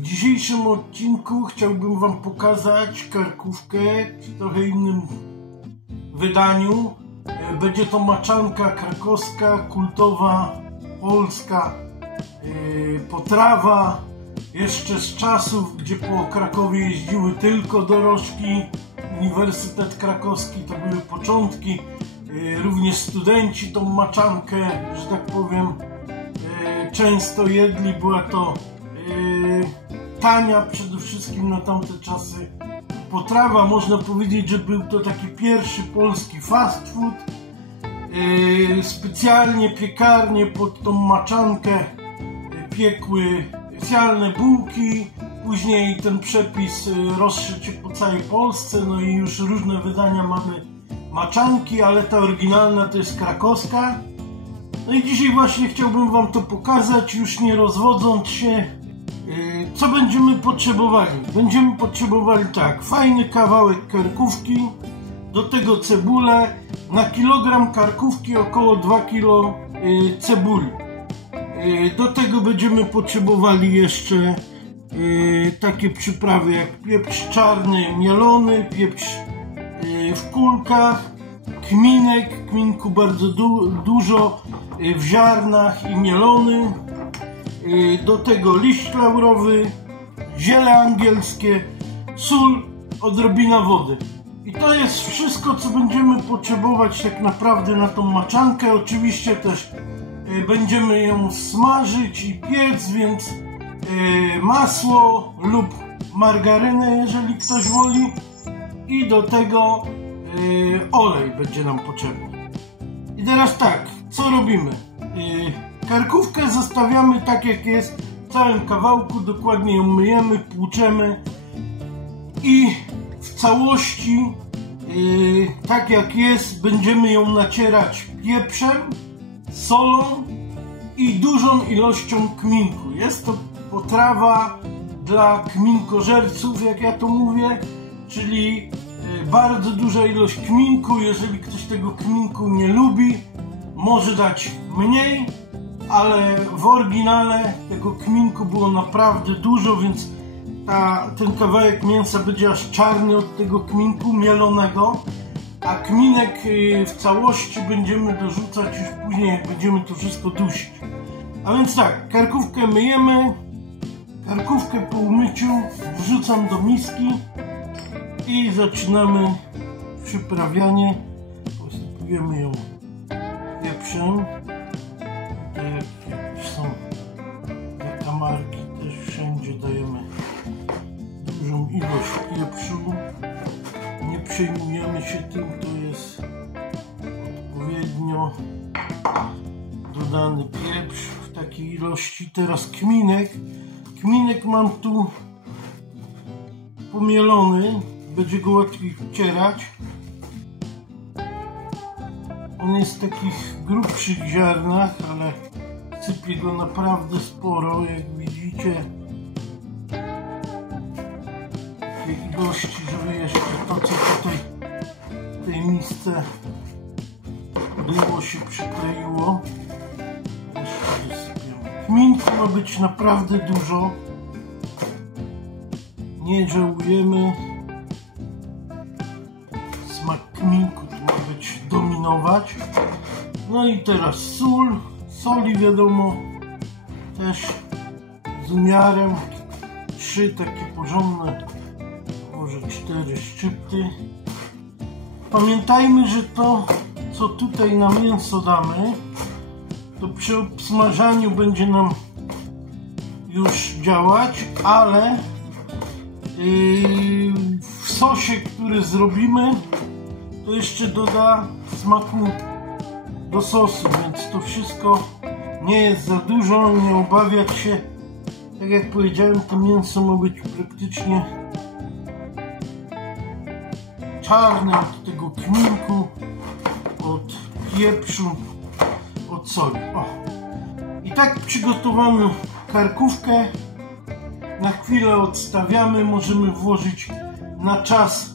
W dzisiejszym odcinku chciałbym Wam pokazać karkówkę w trochę innym wydaniu. Będzie to maczanka krakowska, kultowa, polska potrawa. Jeszcze z czasów, gdzie po Krakowie jeździły tylko dorożki. Uniwersytet Krakowski to były początki. Również studenci tą maczankę, że tak powiem, często jedli. Była to tania przede wszystkim na tamte czasy potrawa. Można powiedzieć, że był to taki pierwszy polski fast food. Specjalnie piekarnie pod tą maczankę piekły specjalne bułki. Później ten przepis rozszedł się po całej Polsce, no i już różne wydania mamy maczanki, ale ta oryginalna to jest krakowska. No i dzisiaj właśnie chciałbym Wam to pokazać, już nie rozwodząc się. Co będziemy potrzebowali? Będziemy potrzebowali tak, fajny kawałek karkówki, do tego cebulę, na kilogram karkówki około 2 kg cebuli. Do tego będziemy potrzebowali jeszcze takie przyprawy jak pieprz czarny mielony, pieprz w kulkach, kminku bardzo dużo w ziarnach i mielony. Do tego liść laurowy, ziele angielskie, sól, odrobina wody. I to jest wszystko, co będziemy potrzebować tak naprawdę na tą maczankę. Oczywiście też będziemy ją smażyć i piec, więc masło lub margarynę, jeżeli ktoś woli. I do tego olej będzie nam potrzebny. I teraz tak, co robimy? Karkówkę zostawiamy tak jak jest, w całym kawałku, dokładnie ją myjemy, płuczemy i w całości, tak jak jest, będziemy ją nacierać pieprzem, solą i dużą ilością kminku. Jest to potrawa dla kminkożerców, jak ja to mówię, czyli bardzo duża ilość kminku. Jeżeli ktoś tego kminku nie lubi, może dać mniej, ale w oryginale tego kminku było naprawdę dużo, więc ten kawałek mięsa będzie aż czarny od tego kminku mielonego, a kminek w całości będziemy dorzucać już później, jak będziemy to wszystko dusić. A więc tak, karkówkę myjemy, karkówkę po umyciu wrzucam do miski i zaczynamy przyprawianie. Posypujemy ją pieprzem. Tutaj jak są zakamarki, też wszędzie dajemy dużą ilość pieprzu. Nie przejmujemy się tym, to jest odpowiednio dodany pieprz w takiej ilości. Teraz kminek. Kminek mam tu pomielony, będzie go łatwiej wcierać. On jest w takich grubszych ziarnach, ale sypię go naprawdę sporo, jak widzicie. Takiej ilości, żeby jeszcze to, co tutaj w tej misce było, się przykleiło. Jeszcze wysypiemy. Kminku ma być naprawdę dużo. Nie żałujemy. Smak kminku tu ma być dominować. No i teraz sól. Soli wiadomo też z umiarem. 3 takie porządne, może 4 szczypty. Pamiętajmy, że to, co tutaj na mięso damy, to przy obsmażaniu będzie nam już działać, ale w sosie, który zrobimy, to jeszcze doda smaku do sosu, więc to wszystko nie jest za dużo, nie obawiać się. Tak jak powiedziałem, to mięso ma być praktycznie czarne od tego kminku, od pieprzu, od soli. O. I tak przygotowaną karkówkę na chwilę odstawiamy. Możemy włożyć na czas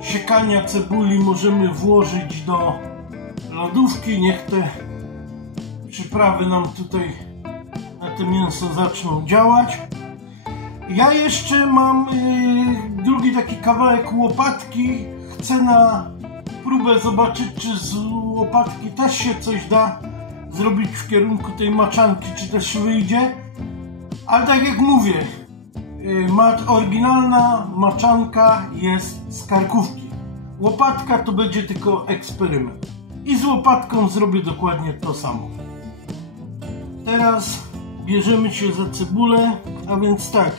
siekania cebuli, możemy włożyć do lodówki. Niech te przyprawy nam tutaj na to mięso zaczną działać. Ja jeszcze mam drugi taki kawałek łopatki. Chcę na próbę zobaczyć, czy z łopatki też się coś da zrobić w kierunku tej maczanki, czy też wyjdzie. Ale tak jak mówię, oryginalna maczanka jest z karkówki. Łopatka to będzie tylko eksperyment. I z łopatką zrobię dokładnie to samo. Teraz bierzemy się za cebulę, a więc tak,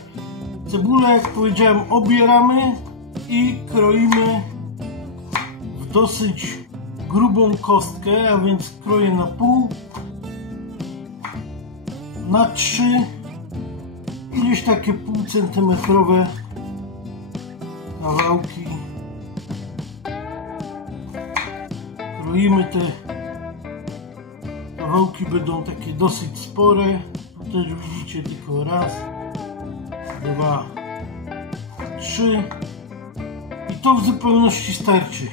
cebulę, jak powiedziałem, obieramy i kroimy w dosyć grubą kostkę, a więc kroję na pół, na 3 i gdzieś takie półcentymetrowe kawałki. Kroimy te kawałki, będą takie dosyć spore. Tu też widzicie tylko raz, 2, 3 i to w zupełności starczy.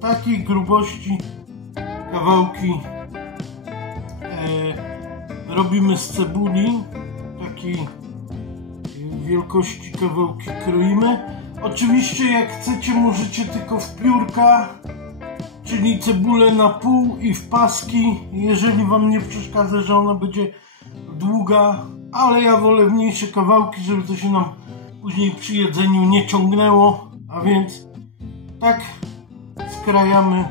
Takiej grubości kawałki robimy z cebuli, takiej wielkości kawałki kroimy. Oczywiście jak chcecie, możecie tylko w piórka, czyli cebulę na pół i w paski, jeżeli wam nie przeszkadza, że ona będzie długa, ale ja wolę mniejsze kawałki, żeby to się nam później przy jedzeniu nie ciągnęło, a więc tak skrajamy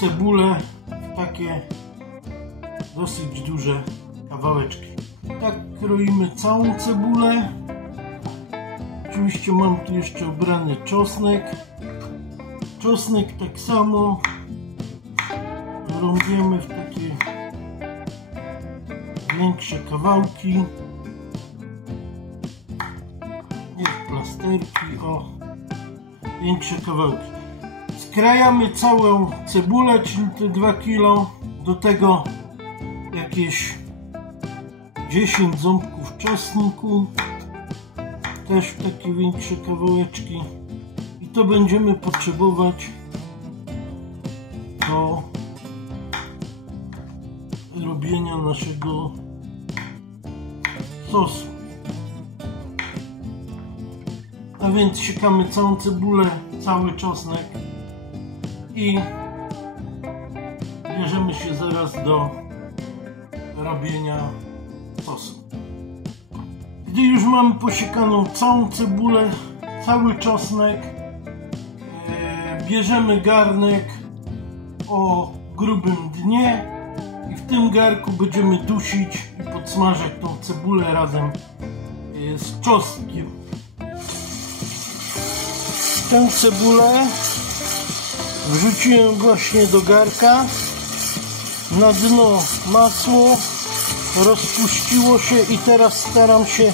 cebulę w takie dosyć duże kawałeczki. Tak kroimy całą cebulę. Oczywiście mam tu jeszcze obrany czosnek. Czosnek tak samo rąbiemy w takie większe kawałki. Nie w plasterki, o, większe kawałki. Skrajamy całą cebulę, czyli te 2 kg, do tego jakieś 10 ząbków czosnku, też w takie większe kawałeczki. I to będziemy potrzebować do robienia naszego sosu. A więc siekamy całą cebulę, cały czosnek i bierzemy się zaraz do robienia sosu. Gdy już mamy posiekaną całą cebulę, cały czosnek, bierzemy garnek o grubym dnie i w tym garku będziemy dusić i podsmażać tą cebulę razem z czosnkiem. Tę cebulę wrzuciłem właśnie do garka, na dno masło, rozpuściło się i teraz staram się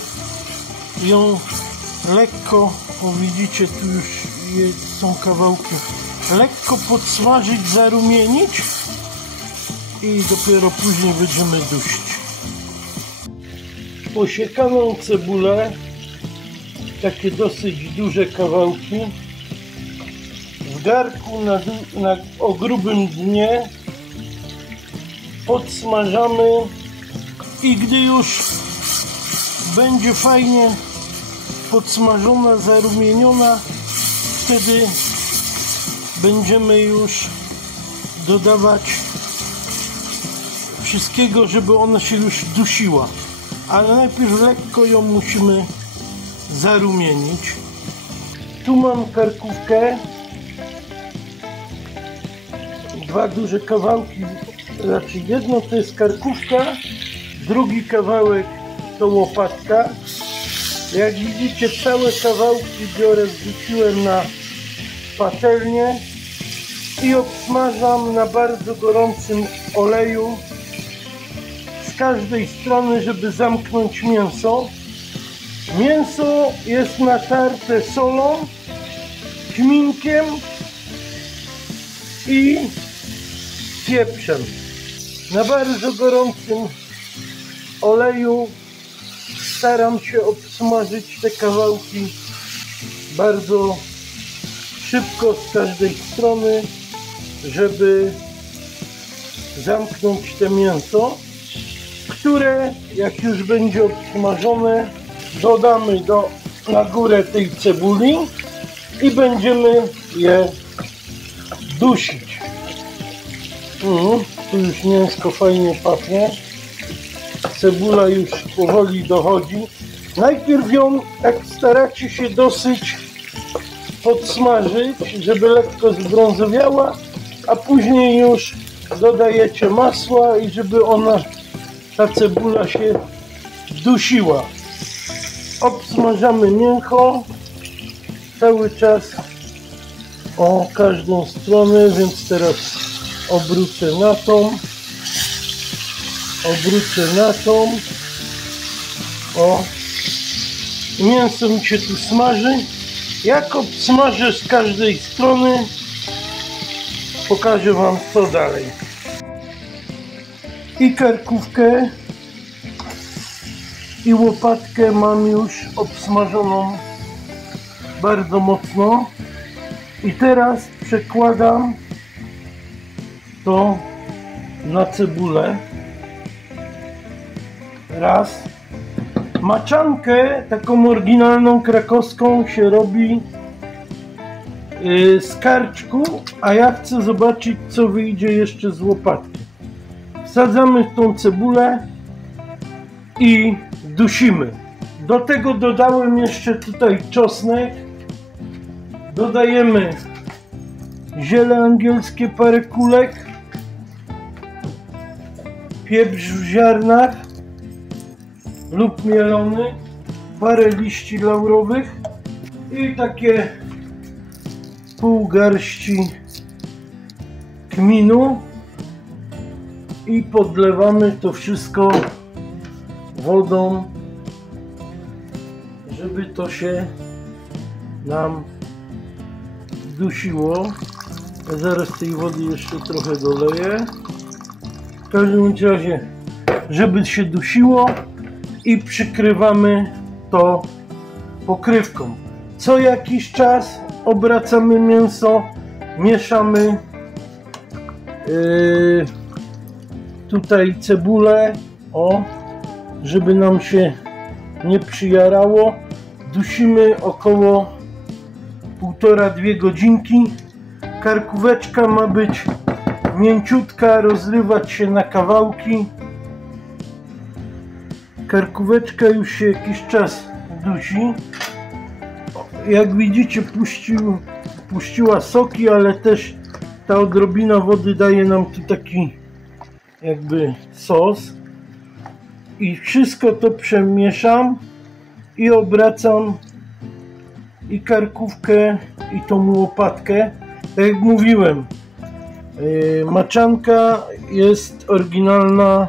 ją lekko, o widzicie, tu już są kawałki, lekko podsmażyć, zarumienić i dopiero później będziemy dusić. Posiekaną cebulę, takie dosyć duże kawałki, w garku o grubym dnie podsmażamy i gdy już będzie fajnie podsmażona, zarumieniona, wtedy będziemy już dodawać wszystkiego, żeby ona się już dusiła, ale najpierw lekko ją musimy zarumienić. Tu mam karkówkę, 2 duże kawałki, znaczy jedno to jest karkówka, drugi kawałek to łopatka. Jak widzicie, całe kawałki biorę, wrzuciłem na patelnię i obsmażam na bardzo gorącym oleju z każdej strony, żeby zamknąć mięso. Mięso jest natarte solą, kminkiem i pieprzem. Na bardzo gorącym oleju staram się obsmażyć te kawałki bardzo szybko z każdej strony, żeby zamknąć te mięso, które jak już będzie obsmażone, dodamy na górę tej cebuli i będziemy je dusić. Tu już mięsko fajnie pachnie. Cebula już powoli dochodzi. Najpierw ją tak staracie się dosyć podsmażyć, żeby lekko zbrązowiała, a później już dodajecie masła i żeby ta cebula się dusiła. Obsmażamy mięcho cały czas o każdą stronę, więc teraz obrócę na tą. O, mięso mi się tu smaży. Jak obsmażę z każdej strony, pokażę wam co dalej. I karkówkę i łopatkę mam już obsmażoną bardzo mocno. I teraz przekładam to na cebulę. Raz. Maczankę taką oryginalną krakowską się robi z karczku, a ja chcę zobaczyć co wyjdzie jeszcze z łopatki. Wsadzamy w tą cebulę i dusimy. Do tego dodałem jeszcze tutaj czosnek. Dodajemy ziele angielskie, parę kulek, pieprz w ziarnach lub mielony, parę liści laurowych i takie pół garści kminu i podlewamy to wszystko wodą, żeby to się nam dusiło. Ja zaraz tej wody jeszcze trochę doleję. W każdym razie, żeby się dusiło, i przykrywamy to pokrywką. Co jakiś czas obracamy mięso, mieszamy tutaj cebulę, żeby nam się nie przyjarało. Dusimy około 1,5–2 godzinki. Karkóweczka ma być mięciutka, rozrywać się na kawałki. Karkóweczka już się jakiś czas dusi. Jak widzicie, puściła soki, ale też ta odrobina wody daje nam tu taki jakby sos. I wszystko to przemieszam i obracam i karkówkę, i tą łopatkę. Tak jak mówiłem, maczanka jest oryginalna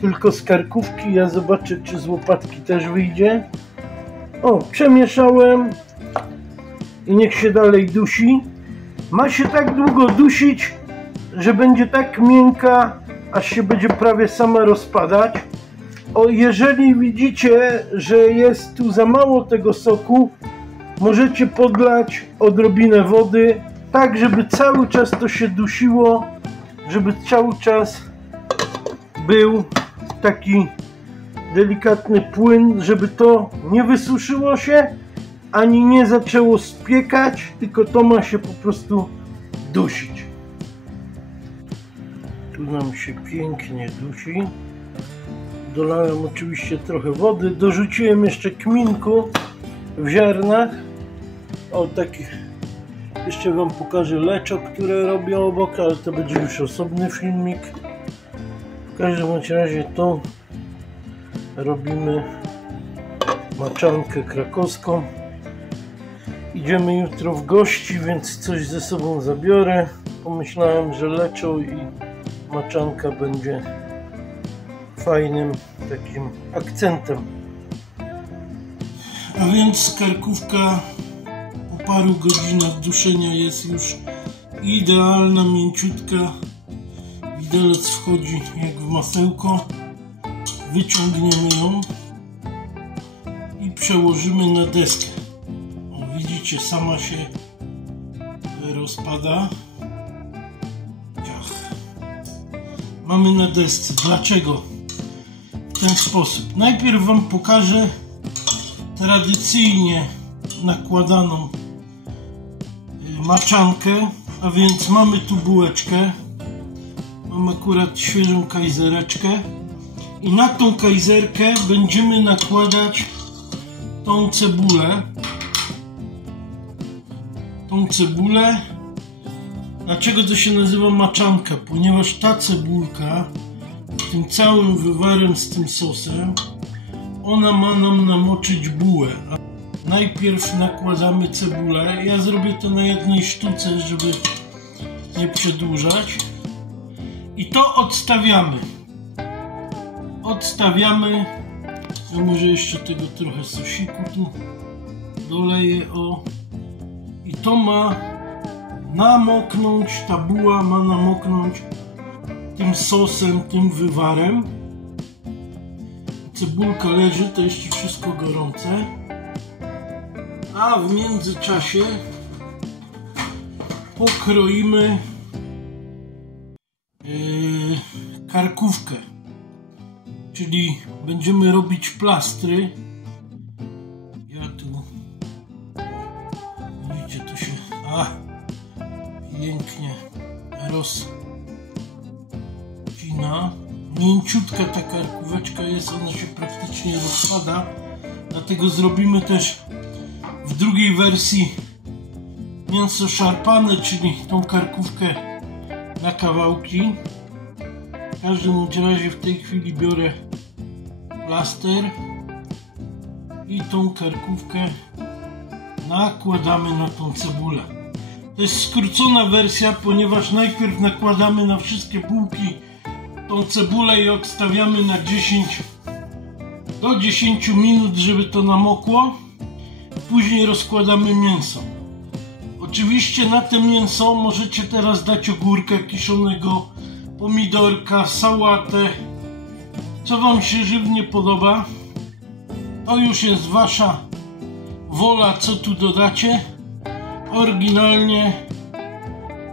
tylko z karkówki. Ja zobaczę, czy z łopatki też wyjdzie. Przemieszałem i niech się dalej dusi. Ma się tak długo dusić, że będzie tak miękka, aż się będzie prawie sama rozpadać. Jeżeli widzicie, że jest tu za mało tego soku, możecie podlać odrobinę wody, tak żeby cały czas to się dusiło, żeby cały czas był taki delikatny płyn, żeby to nie wysuszyło się, ani nie zaczęło spiekać, tylko to ma się po prostu dusić. Tu nam się pięknie dusi. Dolałem oczywiście trochę wody, dorzuciłem jeszcze kminku w ziarnach. Takich jeszcze wam pokażę leczok, które robię obok, ale to będzie już osobny filmik. W każdym razie to robimy maczankę krakowską. Idziemy jutro w gości, więc coś ze sobą zabiorę. Pomyślałem, że leczo i maczanka będzie fajnym takim akcentem. A więc karkówka po paru godzinach duszenia jest już idealna, mięciutka. Widelec wchodzi jak w masełko. Wyciągniemy ją i przełożymy na deskę. Widzicie, sama się rozpada. Mamy na desce. Dlaczego? W ten sposób. Najpierw wam pokażę, tradycyjnie nakładaną maczankę, a więc mamy tu bułeczkę, mam akurat świeżą kajzereczkę i na tą kajzerkę będziemy nakładać tą cebulę. Dlaczego to się nazywa maczanka? Ponieważ ta cebulka z tym całym wywarem, z tym sosem, ona ma nam namoczyć bułę. Najpierw nakładamy cebulę. Ja zrobię to na jednej sztuce, żeby nie przedłużać. I to odstawiamy. Ja może jeszcze tego trochę sosiku tu doleję, o. I to ma namoknąć, ta buła ma namoknąć tym sosem, tym wywarem. Cebulka leży, to jeszcze wszystko gorące. A w międzyczasie pokroimy karkówkę. Czyli będziemy robić plastry. Ja tu, widzicie, to się pięknie rozcina. Mięciutka ta karkóweczka jest, ona się praktycznie rozpada. Dlatego zrobimy też w drugiej wersji mięso szarpane, czyli tą karkówkę na kawałki. W każdym razie w tej chwili biorę plaster i tą karkówkę nakładamy na tą cebulę. To jest skrócona wersja, ponieważ najpierw nakładamy na wszystkie bułki tą cebulę i odstawiamy na 10 minut, żeby to namokło. Później rozkładamy mięso. Oczywiście na to mięso możecie teraz dać ogórka kiszonego, pomidorka, sałatę, co wam się żywnie podoba. To już jest wasza wola, co tu dodacie. Oryginalnie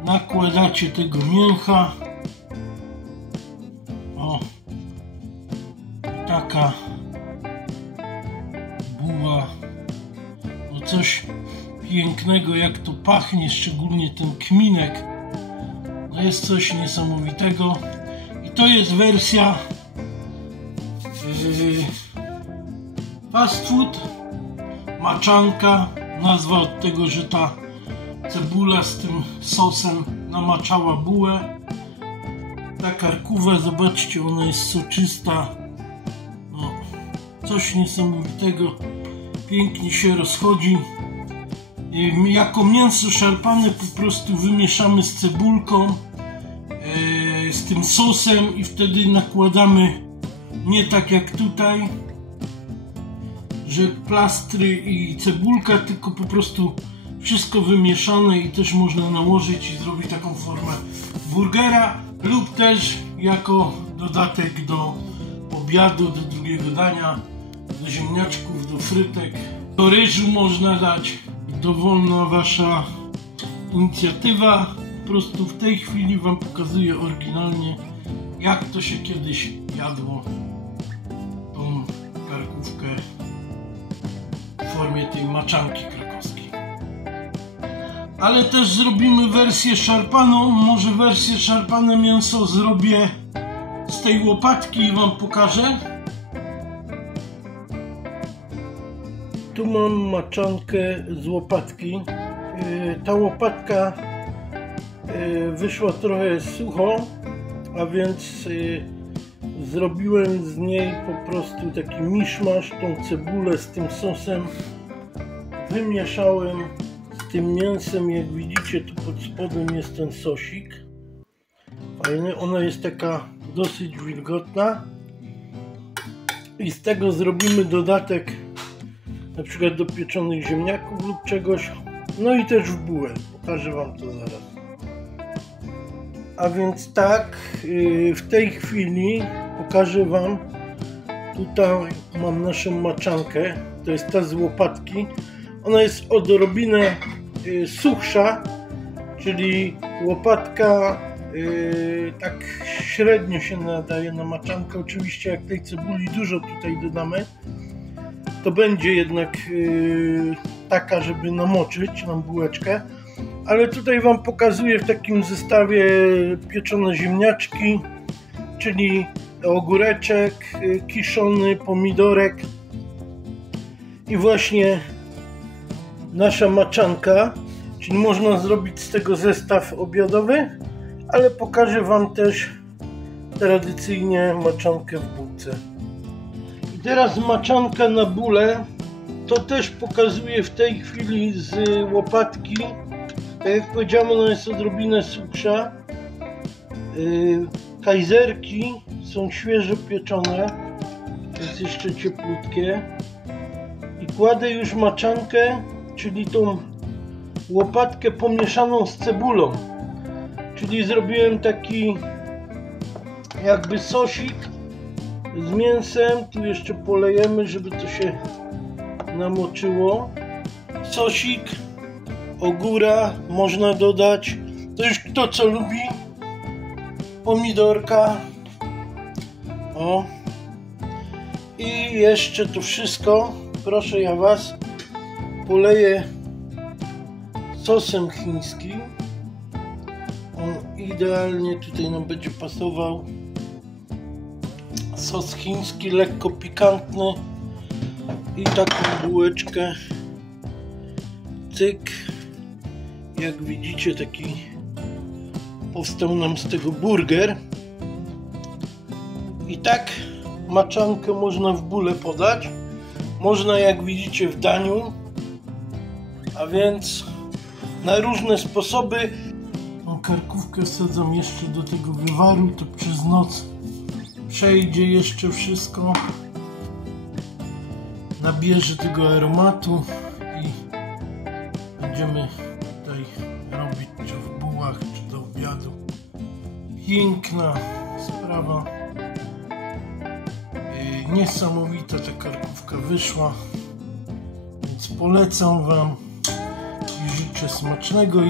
nakładacie tego mięcha. O, taka buła. No coś pięknego, jak to pachnie, szczególnie ten kminek. To jest coś niesamowitego. I to jest wersja fast food, maczanka. Nazwa od tego, że ta cebula z tym sosem namaczała bułę. Ta karkówa, zobaczcie, ona jest soczysta. No, coś niesamowitego. Pięknie się rozchodzi. Jako mięso szarpane po prostu wymieszamy z cebulką, z tym sosem i wtedy nakładamy, nie tak jak tutaj, że plastry i cebulka, tylko po prostu wszystko wymieszane i też można nałożyć i zrobić taką formę burgera lub też jako dodatek do obiadu, do drugiego dania, do ziemniaczków, do frytek, do ryżu można dać. Dowolna wasza inicjatywa. Po prostu w tej chwili wam pokazuję oryginalnie, jak to się kiedyś jadło, tą karkówkę w formie tej maczanki krakowskiej. Ale też zrobimy wersję szarpaną. Może wersję szarpane mięso zrobię z tej łopatki i wam pokażę. Tu mam maczankę z łopatki. Ta łopatka wyszła trochę sucho, a więc zrobiłem z niej po prostu taki miszmasz, tą cebulę z tym sosem. Wymieszałem z tym mięsem, jak widzicie, tu pod spodem jest ten sosik. Fajny, ona jest taka dosyć wilgotna. I z tego zrobimy dodatek na przykład do pieczonych ziemniaków lub czegoś, no i też w bułę. Pokażę wam to zaraz. A więc tak, w tej chwili pokażę wam, tutaj mam naszą maczankę, to jest ta z łopatki. Ona jest odrobinę suchsza, czyli łopatka tak średnio się nadaje na maczankę. Oczywiście jak tej cebuli dużo tutaj dodamy, to będzie jednak taka, żeby namoczyć na bułeczkę. Ale tutaj Wam pokazuję w takim zestawie pieczone ziemniaczki, czyli ogóreczek kiszony, pomidorek i właśnie nasza maczanka, czyli można zrobić z tego zestaw obiadowy, ale pokażę Wam też tradycyjnie maczankę w bułce. I teraz maczanka na bólę, to też pokazuję w tej chwili z łopatki. Tak jak powiedziałem, ona jest odrobinę suchsza. Kajzerki są świeżo pieczone, więc jeszcze cieplutkie. I kładę już maczankę, czyli tą łopatkę pomieszaną z cebulą. Czyli zrobiłem taki jakby sosik z mięsem. Tu jeszcze polejemy, żeby to się namoczyło. Sosik, ogóra można dodać. To już kto co lubi. Pomidorka. O. I jeszcze to wszystko, proszę ja Was, poleję sosem chińskim. On idealnie tutaj nam będzie pasował. Sos chiński, lekko pikantny. I taką bułeczkę. Cyk. Jak widzicie, taki powstał nam z tego burger. I tak maczankę można w bóle podać. Można, jak widzicie, w daniu. A więc na różne sposoby. Karkówkę wsadzam jeszcze do tego wywaru, to przez noc przejdzie jeszcze wszystko. Nabierze tego aromatu i będziemy tutaj robić czy w bułach, czy do obiadu. Piękna sprawa. Niesamowita ta karkówka wyszła, więc polecam Wam i życzę smacznego.